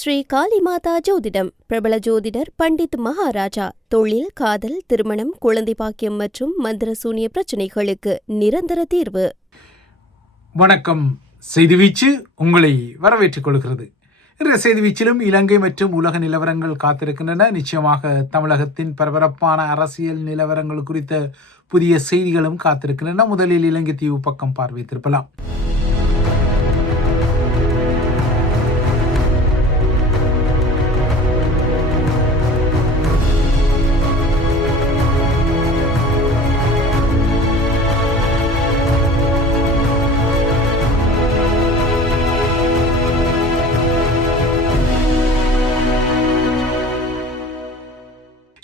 ஸ்ரீ காளிமாதா ஜோதிடம் பிரபல ஜோதிடர் பண்டித் மகாராஜா. தொழில், காதல், திருமணம், குழந்தை பாக்கியம் மற்றும் மந்திர சூனிய பிரச்சனைகளுக்கு நிரந்தர தீர்வு. வணக்கம். செய்திவீச்சு உங்களை வரவேற்றுக் கொள்கிறது. இன்றைய செய்திவீச்சிலும் இலங்கை மற்றும் உலக நிலவரங்கள் காத்திருக்கின்றன. நிச்சயமாக தமிழகத்தின் பரபரப்பான அரசியல் நிலவரங்கள் குறித்த புதிய செய்திகளும் காத்திருக்கின்றன. முதலில் இலங்கை தீவு பக்கம் பார்வை திருப்பலாம்.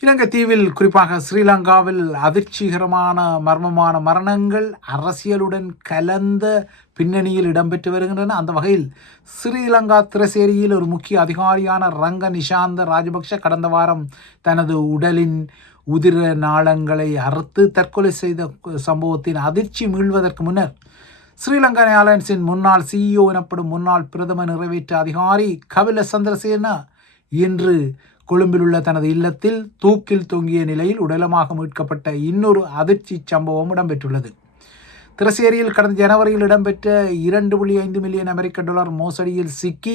இலங்கை தீவில், குறிப்பாக ஸ்ரீலங்காவில் அதிர்ச்சிகரமான மர்மமான மரணங்கள் அரசியலுடன் கலந்த பின்னணியில் இடம்பெற்று வருகின்றன. அந்த வகையில் ஸ்ரீலங்கா திரசேரியில் ஒரு முக்கிய அதிகாரியான ரங்க நிஷாந்த ராஜபக்ஷ கடந்த வாரம் தனது உடலின் உதிர நாளங்களை அறுத்து தற்கொலை செய்த சம்பவத்தின் அதிர்ச்சி மீள்வதற்கு முன்னர் ஸ்ரீலங்கா ஏர்லைன்ஸின் முன்னாள் CEO எனப்படும் முன்னாள் பிரதம நிறைவேற்று அதிகாரி கபில சந்திரசேன இன்று கொழும்பில் உள்ள தனது இல்லத்தில் தூக்கில் தொங்கிய நிலையில் உடலமாக மீட்கப்பட்ட இன்னொரு அதிர்ச்சி சம்பவம் இடம்பெற்றுள்ளது. திரசேரியில் கடந்த ஜனவரியில் இடம்பெற்ற 2.5 மில்லியன் அமெரிக்க டாலர் மோசடியில் சிக்கி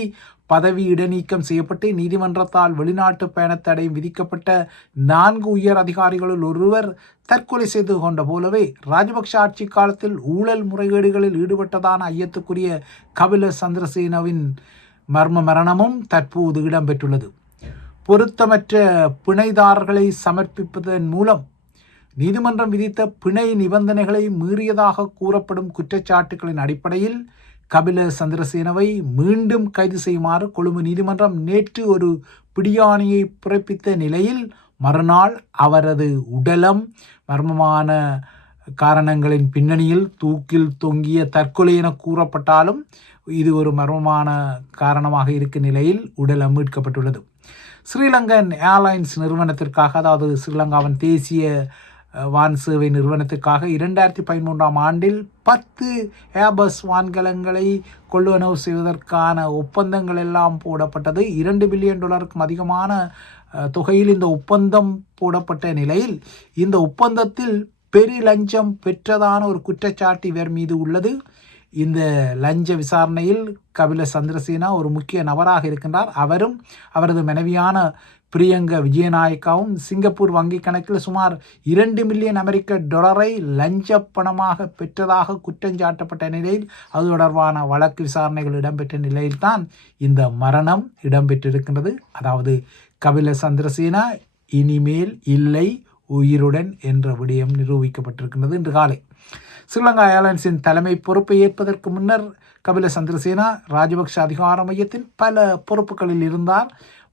பதவி இடைநீக்கம் செய்யப்பட்டு நீதிமன்றத்தால் வெளிநாட்டு பயணத்தடை விதிக்கப்பட்ட 4 உயர் அதிகாரிகளுள் ஒருவர் தற்கொலை செய்து கொண்ட போலவே ராஜபக்ஷ ஆட்சி காலத்தில் ஊழல் முறைகேடுகளில் ஈடுபட்டதான ஐயத்துக்குரிய கபில சந்திரசேனவின் மர்ம மரணமும் தற்போது இடம்பெற்றுள்ளது. பொருத்தமற்ற பிணைதாரர்களை சமர்ப்பிப்பதன் மூலம் நீதிமன்றம் விதித்த பிணை நிபந்தனைகளை மீறியதாக கூறப்படும் குற்றச்சாட்டுகளின் அடிப்படையில் கபில சந்திரசேனவை மீண்டும் கைது செய்யுமாறு கொழும்பு நீதிமன்றம் நேற்று ஒரு பிடியாணையை பிறப்பித்த நிலையில் மறுநாள் அவரது உடலம் மர்மமான காரணங்களின் பின்னணியில் தூக்கில் தொங்கிய தற்கொலை என கூறப்பட்டாலும் இது ஒரு மர்மமான காரணமாக இருக்கும் நிலையில் உடலம் மீட்கப்பட்டுள்ளது. ஸ்ரீலங்கன் ஏர்லைன்ஸ் நிறுவனத்திற்காக, அதாவது ஸ்ரீலங்காவின் தேசிய வான் சேவை நிறுவனத்திற்காக 2013ஆம் ஆண்டில் 10 ஏர்பஸ் வான்கலங்களை கொள்வனவு செய்வதற்கான ஒப்பந்தங்கள் எல்லாம் போடப்பட்டது. 2 பில்லியன் டாலருக்கும் அதிகமான தொகையில் இந்த ஒப்பந்தம் போடப்பட்ட நிலையில் இந்த ஒப்பந்தத்தில் பெரிய லஞ்சம் பெற்றதான ஒரு குற்றச்சாட்டு இவர் மீது உள்ளது. இந்த லஞ்ச விசாரணையில் கபில சந்திரசேனா ஒரு முக்கிய நபராக இருக்கின்றார். அவரும் அவரது மனைவியான பிரியங்க விஜயநாயக்காவும் சிங்கப்பூர் வங்கி கணக்கில் சுமார் 2 மில்லியன் அமெரிக்க டாலரை லஞ்ச பணமாக பெற்றதாக குற்றஞ்சாட்டப்பட்ட நிலையில் அது தொடர்பான வழக்கு விசாரணைகள் இடம்பெற்ற நிலையில்தான் இந்த மரணம் இடம்பெற்றிருக்கின்றது. அதாவது கபில சந்திரசேனா இனிமேல் இல்லை, உயிருடன் என்ற விடயம் நிரூபிக்கப்பட்டிருக்கின்றது. இன்று காலை ஸ்ரீலங்கா ஏர்லைன்ஸின் தலைமை பொறுப்பை ஏற்பதற்கு முன்னர் கபில சந்திரசேனா ராஜபக்ஷ அதிகார மையத்தின் பல பொறுப்புகளில் இருந்தார்.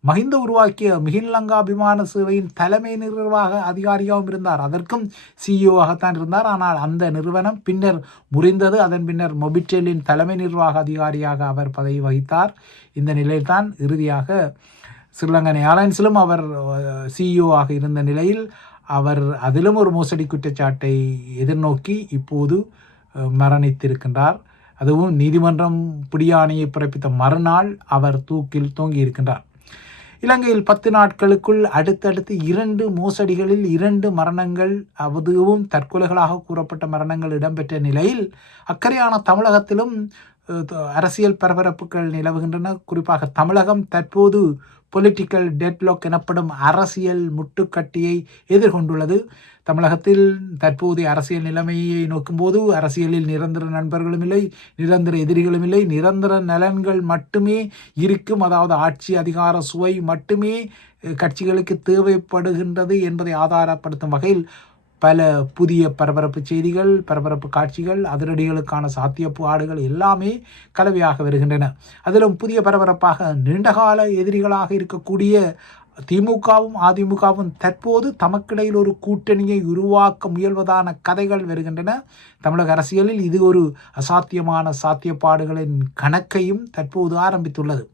மஹிந்த உருவாக்கிய மிகின்லங்கா விமான சேவையின் தலைமை நிர்வாக அதிகாரியாகவும் இருந்தார். அதற்கும் CEO ஆகத்தான் இருந்தார். ஆனால் அந்த நிறுவனம் பின்னர் முறிந்தது. அதன் பின்னர் மொபிட்டெலின் தலைமை நிர்வாக அதிகாரியாக அவர் பதவி வகித்தார். இந்த நிலையில்தான் இறுதியாக ஸ்ரீலங்கன் ஏர்லைன்ஸிலும் அவர் CEO ஆக இருந்த நிலையில் அவர் அதிலும் ஒரு மோசடி குற்றச்சாட்டை எதிர்நோக்கி இப்போது மரணித்திருக்கின்றார். அதுவும் நீதிமன்றம் பிடியாணையை பிறப்பித்த மறுநாள் அவர் தூக்கில் தொங்கியிருக்கின்றார். இலங்கையில் 10 நாட்களுக்குள் அடுத்தடுத்து 2 மோசடிகளில் 2 மரணங்கள், அதுவும் தற்கொலைகளாக கூறப்பட்ட மரணங்கள் இடம்பெற்ற நிலையில் அக்கறையான தமிழகத்திலும் அரசியல் பரபரப்புகள் நிலவுகின்றன. குறிப்பாக தமிழகம் தற்போது பொலிட்டிக்கல் டெட்லாக் எனப்படும் அரசியல் முட்டுக்கட்டியை எதிர்கொண்டுள்ளது. தமிழகத்தில் தற்போதைய அரசியல் நிலைமையை நோக்கும்போது அரசியலில் நிரந்தர நண்பர்களும் இல்லை, நிரந்தர எதிரிகளும் இல்லை, நிரந்தர நலன்கள் மட்டுமே இருக்கும். அதாவது ஆட்சி அதிகார சுவை மட்டுமே கட்சிகளுக்கு தேவைப்படுகின்றது என்பதை ஆதாரப்படுத்தும் வகையில் பல புதிய பரபரப்பு செய்திகள், பரபரப்பு காட்சிகள், அதிரடிகளுக்கான சாத்தியப்பாடுகள் எல்லாமே கலவையாக வருகின்றன. அதிலும் புதிய பரபரப்பாக நீண்டகால எதிரிகளாக இருக்கக்கூடிய திமுகவும் அதிமுகவும் தற்போது தமக்கிடையில் ஒரு கூட்டணியை உருவாக்க முயல்வதான கதைகள் வருகின்றன. தமிழக அரசியலில் இது ஒரு அசாத்தியமான சாத்தியப்பாடுகளின் கணக்கையும் தற்போது ஆரம்பித்துள்ளது.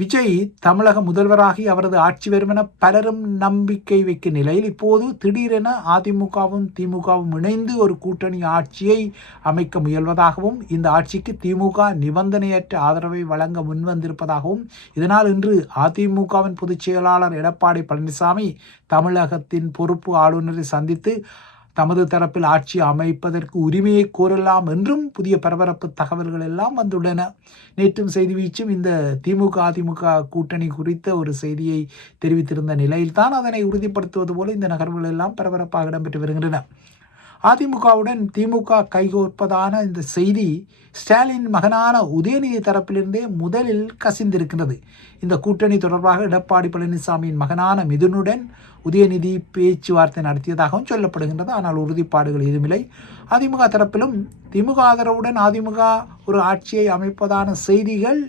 விஜய் தமிழக முதல்வராகி அவரது ஆட்சி வரும் என பலரும் நம்பிக்கை வைக்கும் நிலையில் இப்போது திடீரென அதிமுகவும் திமுகவும் இணைந்து ஒரு கூட்டணி ஆட்சியை அமைக்க முயல்வதாகவும் இந்த ஆட்சிக்கு திமுக நிபந்தனையற்ற ஆதரவை வழங்க முன்வந்திருப்பதாகவும் இதனால் இன்று அதிமுகவின் பொதுச் செயலாளர் எடப்பாடி பழனிசாமி தமிழகத்தின் பொறுப்பு ஆளுநரை சந்தித்து தமது தரப்பில் ஆட்சி அமைப்பதற்கு உரிமையை கோரலாம் என்றும் புதிய பரபரப்பு தகவல்கள் எல்லாம் வந்துள்ளன. நேற்றும் செய்தி வீச்சும் இந்த திமுக அதிமுக கூட்டணி குறித்த ஒரு செய்தியை தெரிவித்திருந்த நிலையில்தான் அதனை உறுதிப்படுத்துவது போல இந்த நகர்வுகள் எல்லாம் பரபரப்பாக இடம்பெற்று வருகின்றன. அதிமுகவுடன் திமுக கைகோர்ப்பதான இந்த செய்தி ஸ்டாலின் மகனான உதயநிதி தரப்பிலிருந்தே முதலில் கசிந்திருக்கிறது. இந்த கூட்டணி தொடர்பாக எடப்பாடி பழனிசாமியின் மகனான மிதுனுடன் உதயநிதி பேச்சுவார்த்தை நடத்தியதாகவும் சொல்லப்படுகின்றது. ஆனால் உறுதிப்பாடுகள் எதுவுமில்லை. அதிமுக தரப்பிலும் திமுக ஆதரவுடன் அதிமுக ஒரு ஆட்சியை அமைப்பதான செய்திகள்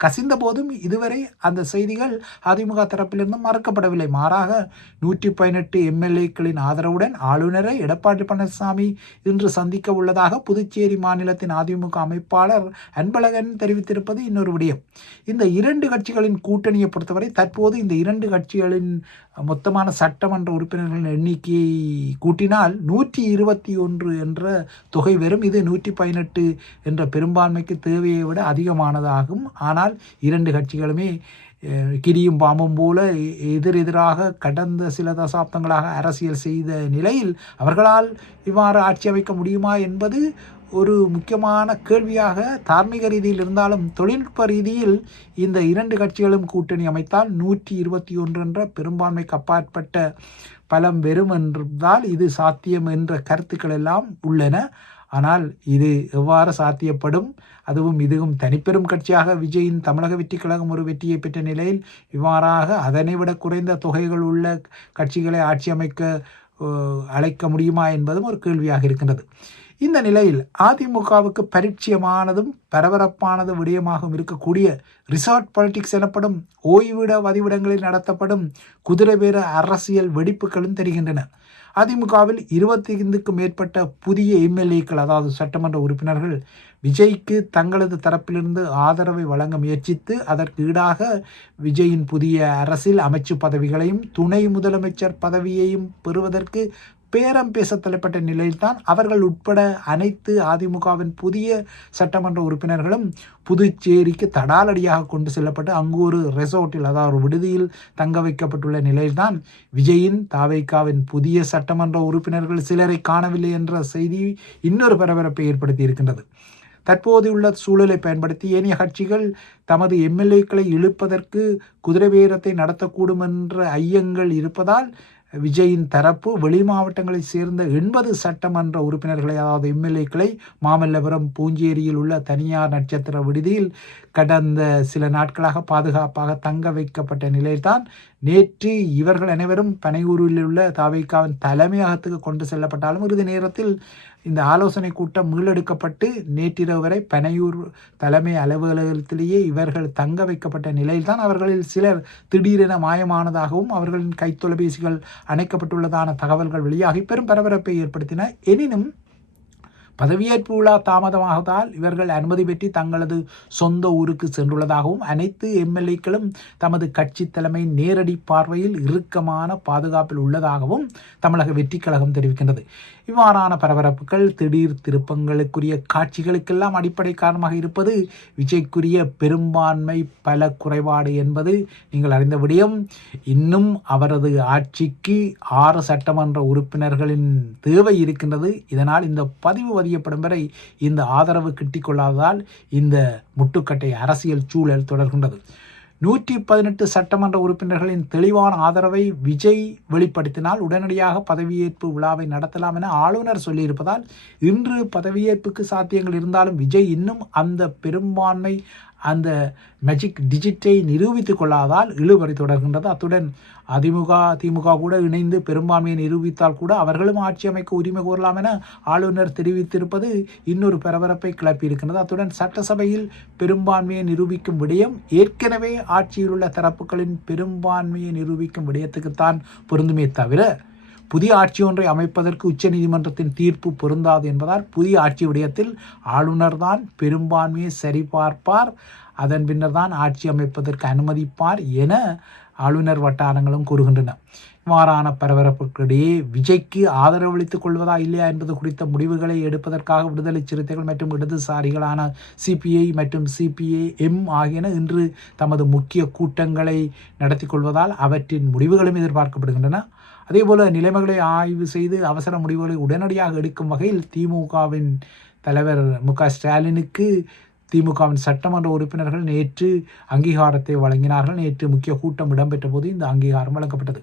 கசிந்த போதும் இதுவரை அந்த செய்திகள் அதிமுக தரப்பிலிருந்தும் மறுக்கப்படவில்லை. மாறாக 118 எம்எல்ஏக்களின் ஆதரவுடன் ஆளுநரை எடப்பாடி பழனிசாமி இன்று சந்திக்க உள்ளதாக புதுச்சேரி மாநிலத்தின் அதிமுக அமைப்பாளர் அன்பழகன் தெரிவித்திருப்பது இன்னொரு விடயம். இந்த இரண்டு கட்சிகளின் கூட்டணியை பொறுத்தவரை தற்போது இந்த இரண்டு கட்சிகளின் மொத்தமான சட்டமன்ற உறுப்பினர்களின் எண்ணிக்கையை கூட்டினால் 121 என்ற தொகை வரும். இது 118 என்ற பெரும்பான்மைக்கு தேவையை விட அதிகமானதாகும். ஆனால் இரண்டு கட்சிகளுமே கிரியும் பாம்பும் போல எதிரெதிராக கடந்த சில தசாப்தங்களாக அரசியல் செய்த நிலையில் அவர்களால் இவ்வாறு ஆட்சி அமைக்க முடியுமா என்பது ஒரு முக்கியமான கேள்வியாக தார்மீக ரீதியில் இருந்தாலும் தொழில்நுட்ப ரீதியில் இந்த இரண்டு கட்சிகளும் கூட்டணி அமைத்தால் 121 என்ற பெரும்பான்மைக்கு அப்பாற்பட்ட பலம் வெறும் என்றால் இது சாத்தியம் என்ற கருத்துக்கள் எல்லாம் உள்ளன. ஆனால் இது எவ்வாறு சாத்தியப்படும்? அதுவும் இதுவும் தனிப்பெரும் கட்சியாக விஜயின் தமிழக வெற்றி கழகம் ஒரு வெற்றியை பெற்ற நிலையில் இவ்வாறாக அதனை விட குறைந்த தொகைகள் உள்ள கட்சிகளை ஆட்சி அமைக்க அழைக்க முடியுமா என்பதும் ஒரு கேள்வியாக இருக்கின்றது. இந்த நிலையில் அதிமுகவுக்கு பரிச்சயமானதும் பரபரப்பானது விடயமாகவும் இருக்கக்கூடிய ரிசார்ட் பாலிடிக்ஸ் எனப்படும் ஓய்விட வதிவிடங்களில் நடத்தப்படும் குதிரை பேர அரசியல் வெடிப்புகளும் தெரிகின்றன. அதிமுகவில் 25க்கும் மேற்பட்ட புதிய எம்எல்ஏக்கள் அதாவது சட்டமன்ற உறுப்பினர்கள் விஜய்க்கு தங்களது தரப்பிலிருந்து ஆதரவை வழங்க முயற்சித்து அதற்கு ஈடாக விஜயின் புதிய அரசில் அமைச்சு பதவிகளையும் துணை முதலமைச்சர் பதவியையும் பெறுவதற்கு பேரம் பேச தலைப்பட்ட நிலையில்தான் அவர்கள் உட்பட அனைத்து அதிமுகவின் புதிய சட்டமன்ற உறுப்பினர்களும் புதுச்சேரிக்கு தடாலடியாக கொண்டு செல்லப்பட்டு அங்கு ஒரு ரெசார்ட்டில் அதாவது ஒரு விடுதியில் தங்க வைக்கப்பட்டுள்ள நிலையில்தான் விஜயின் தாவேகாவின் புதிய சட்டமன்ற உறுப்பினர்கள் சிலரை காணவில்லை என்ற செய்தி இன்னொரு பரபரப்பை ஏற்படுத்தி இருக்கின்றது. தற்போதுள்ள சூழலை பயன்படுத்தி ஏனைய கட்சிகள் தமது எம்எல்ஏக்களை இழுப்பதற்கு குதிரை பேரத்தை நடத்தக்கூடும் என்ற ஐயங்கள் இருப்பதால் விஜயின் தரப்பு வெளி மாவட்டங்களைச் சேர்ந்த 80 சட்டமன்ற உறுப்பினர்களை அதாவது எம்எல்ஏக்களை மாமல்லபுரம் பூஞ்சேரியில் உள்ள தனியார் நட்சத்திர விடுதியில் கடந்த சில நாட்களாக பாதுகாப்பாக தங்க வைக்கப்பட்ட நிலையில்தான் நேற்று இவர்கள் அனைவரும் பனையூரில் உள்ள தாவேகாவின் தலைமையகத்துக்கு கொண்டு செல்லப்பட்டாலும் இறுதி நேரத்தில் இந்த ஆலோசனை கூட்டம் மீளெடுக்கப்பட்டு நேற்றிரவு வரை பனையூர் தலைமை அலுவலகத்திலேயே இவர்கள் தங்க வைக்கப்பட்ட நிலையில்தான் அவர்களில் சிலர் திடீரென மாயமானதாகவும் அவர்களின் கைத்தொலைபேசிகள் அணைக்கப்பட்டுள்ளதான தகவல்கள் வெளியாகி பெரும் பரபரப்பை ஏற்படுத்தின. எனினும் பதவியேற்பு விழா தாமதமாகதால் இவர்கள் அனுமதி பெற்று தங்களது சொந்த ஊருக்கு சென்றுள்ளதாகவும் அனைத்து எம்எல்ஏக்களும் தமது கட்சி தலைமை நேரடி பார்வையில் இறுக்கமான பாதுகாப்பில் உள்ளதாகவும் தமிழக வெற்றி கழகம் தெரிவிக்கின்றது. இவ்வாறான பரபரப்புகள் திடீர் திருப்பங்களுக்குரிய காட்சிகளுக்கெல்லாம் அடிப்படை காரணமாக இருப்பது விஜய்க்குரிய பெரும்பான்மை பல குறைபாடு என்பது நீங்கள் அறிந்த விடயம். இன்னும் அவரது ஆட்சிக்கு 6 சட்டமன்ற உறுப்பினர்களின் தேவை இருக்கின்றது. இதனால் இந்த பதிவு பதியப்படும் வரை இந்த ஆதரவு கிட்டிக்கொள்ளாததால் இந்த முட்டுக்கட்டை அரசியல் சூழல் தொடர்கின்றது. 118 சட்டமன்ற உறுப்பினர்களின் தெளிவான ஆதரவை விஜய் வெளிப்படுத்தினால் உடனடியாக பதவியேற்பு விழாவை நடத்தலாம் என ஆளுநர் சொல்லியிருப்பதால் இன்று பதவியேற்புக்கு சாத்தியங்கள் இருந்தாலும் விஜய் இன்னும் அந்த பெரும்பான்மை அந்த மேஜிக் டிஜிட்டை நிரூபித்துக் கொள்ளாதால் இழுபறி தொடர்கின்றது. அத்துடன் அதிமுக திமுக கூட இணைந்து பெரும்பான்மையை நிரூபித்தால் கூட அவர்களும் ஆட்சி அமைக்க உரிமை கோரலாம் என ஆளுநர் தெரிவித்திருப்பது இன்னொரு பரபரப்பை கிளப்பியிருக்கின்றது. அத்துடன் சட்டசபையில் பெரும்பான்மையை நிரூபிக்கும் விடயம் ஏற்கனவே ஆட்சியில் உள்ள தரப்புகளின் பெரும்பான்மையை நிரூபிக்கும் விடயத்துக்குத்தான் பொருந்துமே தவிர புதிய ஆட்சி ஒன்றை அமைப்பதற்கு உச்சநீதிமன்றத்தின் தீர்ப்பு பொருந்தாது என்பதால் புதிய ஆட்சி விடயத்தில் ஆளுநர் தான் பெரும்பான்மையை சரிபார்ப்பார். அதன் பின்னர் தான் ஆட்சி அமைப்பதற்கு அனுமதிப்பார் என ஆளுநர் வட்டாரங்களும் கூறுகின்றன. இவ்வாறான பரபரப்புக்கிடையே விஜய்க்கு ஆதரவளித்துக் கொள்வதா இல்லையா என்பது குறித்த முடிவுகளை எடுப்பதற்காக விடுதலை சிறுத்தைகள் மற்றும் இடதுசாரிகளான சிபிஐ மற்றும் சிபிஐஎம் ஆகியன இன்று தமது முக்கிய கூட்டங்களை நடத்தி கொள்வதால் அவற்றின் முடிவுகளும் எதிர்பார்க்கப்படுகின்றன. அதேபோல நிலைமைகளை ஆய்வு செய்து அவசர முடிவுகளை உடனடியாக எடுக்கும் வகையில் திமுகவின் தலைவர் மு.க. ஸ்டாலினுக்கு திமுகவின் சட்டமன்ற உறுப்பினர்கள் நேற்று அங்கீகாரத்தை வழங்கினார்கள். நேற்று முக்கிய கூட்டம் இடம்பெற்ற போது இந்த அங்கீகாரம் வழங்கப்பட்டது.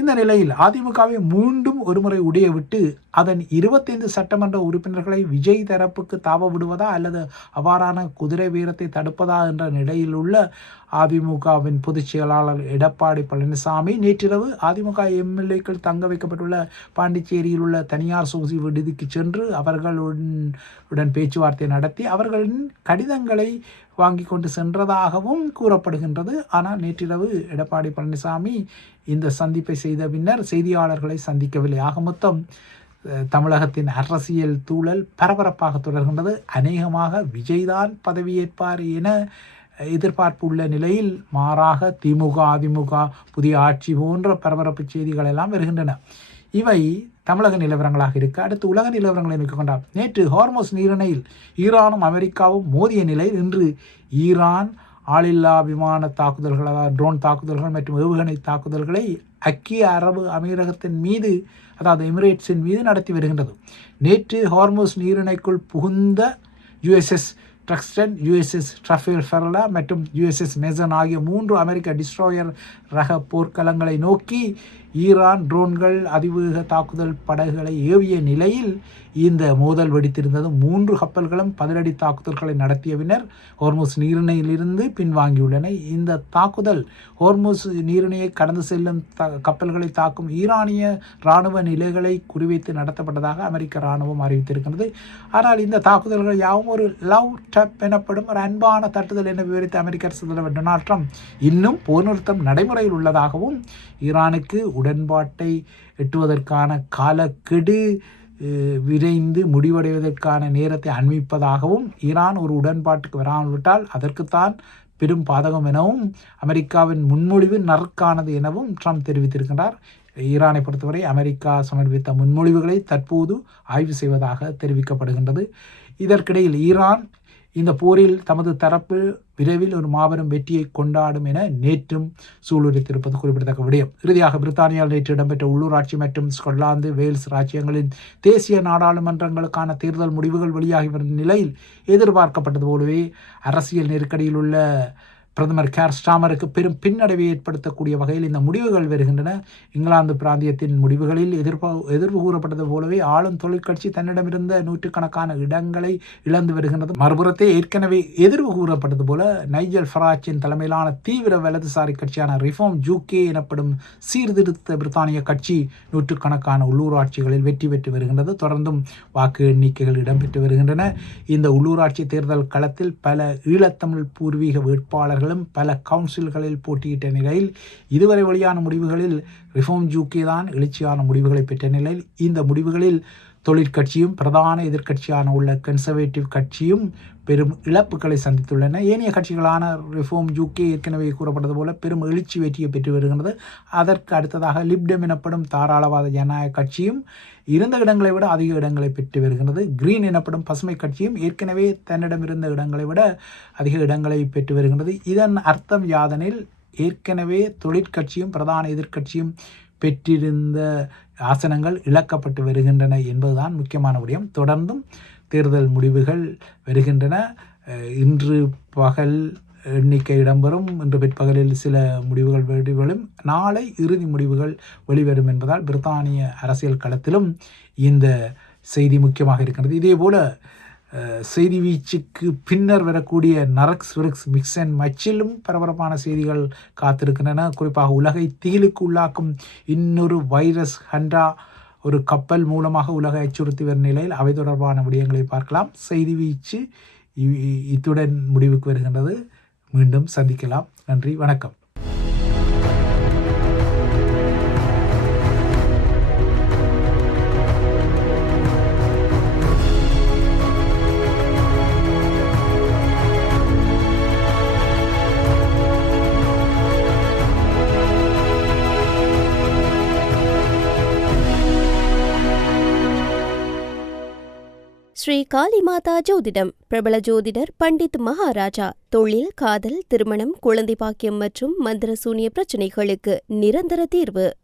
இந்த நிலையில் அதிமுகவை மீண்டும் ஒருமுறை உடைய விட்டு அதன் 25 சட்டமன்ற உறுப்பினர்களை விஜய் தரப்புக்கு தாவ விடுவதா அல்லது அவ்வாறான குதிரை வீரத்தை தடுப்பதா என்ற நிலையில் உள்ள அதிமுகவின் பொதுச் செயலாளர் எடப்பாடி பழனிசாமி நேற்றிரவு அதிமுக எம்எல்ஏக்கள் தங்க வைக்கப்பட்டுள்ள பாண்டிச்சேரியில் உள்ள தனியார் சொகுசு விடுதிக்கு சென்று அவர்களுடன் பேச்சுவார்த்தை நடத்தி அவர்களின் கடிதங்களை வாங்கி கொண்டு சென்றதாகவும் கூறப்படுகின்றது. ஆனால் நேற்றிரவு எடப்பாடி பழனிசாமி இந்த சந்திப்பை செய்த பின்னர் செய்தியாளர்களை சந்திக்கவில்லை. ஆக மொத்தம் தமிழகத்தின் அரசியல் சூழல் பரபரப்பாக தொடர்கின்றது. அநேகமாக விஜய்தான் பதவியேற்பார் என எதிர்பார்ப்பு உள்ள நிலையில் மாறாக திமுக அதிமுக புதிய ஆட்சி போன்ற பரபரப்பு செய்திகள் எல்லாம் வருகின்றன. இவை தமிழக நிலவரங்களாக இருக்க அடுத்து உலக நிலவரங்களை மேற்கொண்டார். நேற்று ஹார்மோஸ் நீரிணையில் ஈரானும் அமெரிக்காவும் மோதிய நிலையில் இன்று ஈரான் ஆளில்லா விமான தாக்குதல்கள் அதாவது ட்ரோன் தாக்குதல்கள் மற்றும் ஏவுகணை தாக்குதல்களை ஐக்கிய அரபு அமீரகத்தின் மீது அதாவது எமிரேட்ஸின் மீது நடத்தி வருகின்றது. நேற்று ஹார்மோஸ் நீரிணைக்குள் புகுந்த யுஎஸ்எஸ் ட்ரக்ஸ்டன், யுஎஸ்எஸ் ட்ரஃபேல் ஃபெரலா மற்றும் யுஎஸ்எஸ் மெசன் ஆகிய 3 அமெரிக்க டிஸ்ட்ராயர் ரக போர்க்களங்களை நோக்கி ஈரான் ட்ரோன்கள் அதிவேக தாக்குதல் படகுகளை ஏவிய நிலையில் இந்த மோதல் வெடித்திருந்தது. 3 கப்பல்களும் பதிலடி தாக்குதல்களை நடத்திய பின்னர் ஹோர்முஸ் நீரிணையிலிருந்து பின்வாங்கியுள்ளன. இந்த தாக்குதல் ஹோர்முஸ் நீரிணையை கடந்து செல்லும் கப்பல்களை தாக்கும் ஈரானிய இராணுவ நிலைகளை குறிவைத்து நடத்தப்பட்டதாக அமெரிக்க இராணுவம் அறிவித்திருக்கிறது. ஆனால் இந்த தாக்குதல்கள் யாவும் ஒரு லவ் டப் எனப்படும் ஒரு அன்பான தட்டுதல் என விவரித்த அமெரிக்க அரசு தலைவர் டொனால்ட் ட்ரம்ப் இன்னும் போர் நிறுத்தம் நடைமுறையில் உள்ளதாகவும் ஈரானுக்கு உடன்பாட்டை எட்டுவதற்கான காலக்கெடு விரைந்து முடிவடைவதற்கான நேரத்தை அண்மிப்பதாகவும் ஈரான் ஒரு உடன்பாட்டுக்கு வராமல் விட்டால் அதற்குத்தான் பெரும் பாதகம் எனவும் அமெரிக்காவின் முன்மொழிவு நறுக்கானது எனவும் ட்ரம்ப் தெரிவித்திருக்கிறார். ஈரானை பொறுத்தவரை அமெரிக்கா சமர்ப்பித்த முன்மொழிவுகளை தற்போது ஆய்வு செய்வதாக தெரிவிக்கப்படுகின்றது. இதற்கிடையில் ஈரான் இந்த போரில் தமது தரப்பு விரைவில் ஒரு மாபெரும் வெற்றியை கொண்டாடும் என நேற்றும் சூளுரைத்திருப்பது குறிப்பிடத்தக்க விடயம். இறுதியாக பிரித்தானியாவில் நேற்று இடம்பெற்ற உள்ளூராட்சி மற்றும் ஸ்கொட்லாந்து வேல்ஸ் ராஜ்யங்களின் தேசிய நாடாளுமன்றங்களுக்கான தேர்தல் முடிவுகள் வெளியாகி வரும் நிலையில் எதிர்பார்க்கப்பட்டது போலவே அரசியல் நெருக்கடியில் உள்ள பிரதமர் கேர் ஸ்டாமருக்கு பெரும் பின்னடைவை ஏற்படுத்தக்கூடிய வகையில் இந்த முடிவுகள் வருகின்றன. இங்கிலாந்து பிராந்தியத்தின் முடிவுகளில் எதிர்ப்பு கூறப்பட்டது போலவே ஆளும் தொழிற்கட்சி தன்னிடமிருந்த நூற்றுக்கணக்கான இடங்களை இழந்து வருகின்றது. மறுபுறத்தே ஏற்கனவே எதிர்ப்பு கூறப்பட்டது போல நைஜல் ஃபராஜின் தலைமையிலான தீவிர வலதுசாரி கட்சியான ரிஃபார்ம் யூகே எனப்படும் சீர்திருத்த பிரித்தானிய கட்சி நூற்றுக்கணக்கான உள்ளூராட்சிகளில் வெற்றி பெற்று வருகின்றது. தொடர்ந்தும் வாக்கு எண்ணிக்கைகள் இடம்பெற்று வருகின்றன. இந்த உள்ளூராட்சி தேர்தல் களத்தில் பல ஈழத்தமிழ் பூர்வீக வேட்பாளர்கள் பல கவுன்சில்களில் போட்டியிட்ட நிலையில் இதுவரை வெளியான முடிவுகளில் ரிஃபார்ம் யூகே தான் எழுச்சியான முடிவுகளை பெற்ற நிலையில் இந்த முடிவுகளில் தொழிற்கட்சியும் பிரதான எதிர்க்கட்சியான உள்ள கன்சர்வேட்டிவ் கட்சியும் பெரும் இழப்புகளை சந்தித்துள்ளன. ஏனைய கட்சிகளான ரிஃபார்ம் யூகே ஏற்கனவே கூறப்பட்டது போல பெரும் எழுச்சி வெற்றியை பெற்று வருகின்றது. அதற்கு அடுத்ததாக லிப்டம் எனப்படும் தாராளவாத ஜனநாயக கட்சியும் இருந்த இடங்களை விட அதிக இடங்களை பெற்று வருகின்றது. கிரீன் எனப்படும் பசுமை கட்சியும் ஏற்கனவே தன்னிடம் இருந்த இடங்களை விட அதிக இடங்களை பெற்று வருகின்றது. இதன் அர்த்தம் யாதெனில் ஏற்கனவே தொழிற்கட்சியும் பிரதான எதிர்க்கட்சியும் பெற்றிருந்த ஆசனங்கள் இழக்கப்பட்டு வருகின்றன என்பதுதான் முக்கியமான விடயம். தொடர்ந்தும் தேர்தல் முடிவுகள் வருகின்றன. இன்று பகல் எண்ணிக்கை இடம்பெறும். இன்று பிற்பகலில் சில முடிவுகள் வெளிவரும். நாளை இறுதி முடிவுகள் வெளிவரும் என்பதால் பிரித்தானிய அரசியல் களத்திலும் இந்த செய்தி முக்கியமாக இருக்கிறது. இதேபோல செய்தி வீச்சுக்கு பின்னர் வரக்கூடிய நரக்ஸ் விரிக்ஸ் மிக்சன் மச்சிலும் பரபரப்பான செய்திகள் காத்திருக்கின்றன. குறிப்பாக உலகை திகிலுக்கு உள்ளாக்கும் இன்னொரு வைரஸ் ஹண்டா ஒரு கப்பல் மூலமாக உலகை அச்சுறுத்தி வரும் நிலையில் அவை தொடர்பான விடயங்களை பார்க்கலாம். செய்தி வீச்சு இத்துடன் முடிவுக்கு வருகின்றது. மீண்டும் சந்திக்கலாம். நன்றி, வணக்கம். ஸ்ரீ காளிமாதா ஜோதிடம் பிரபல ஜோதிடர் பண்டித் மகாராஜா. தொழில், காதல், திருமணம், குழந்தை பாக்கியம் மற்றும் மந்திர சூனிய பிரச்சினைகளுக்கு நிரந்தர தீர்வு.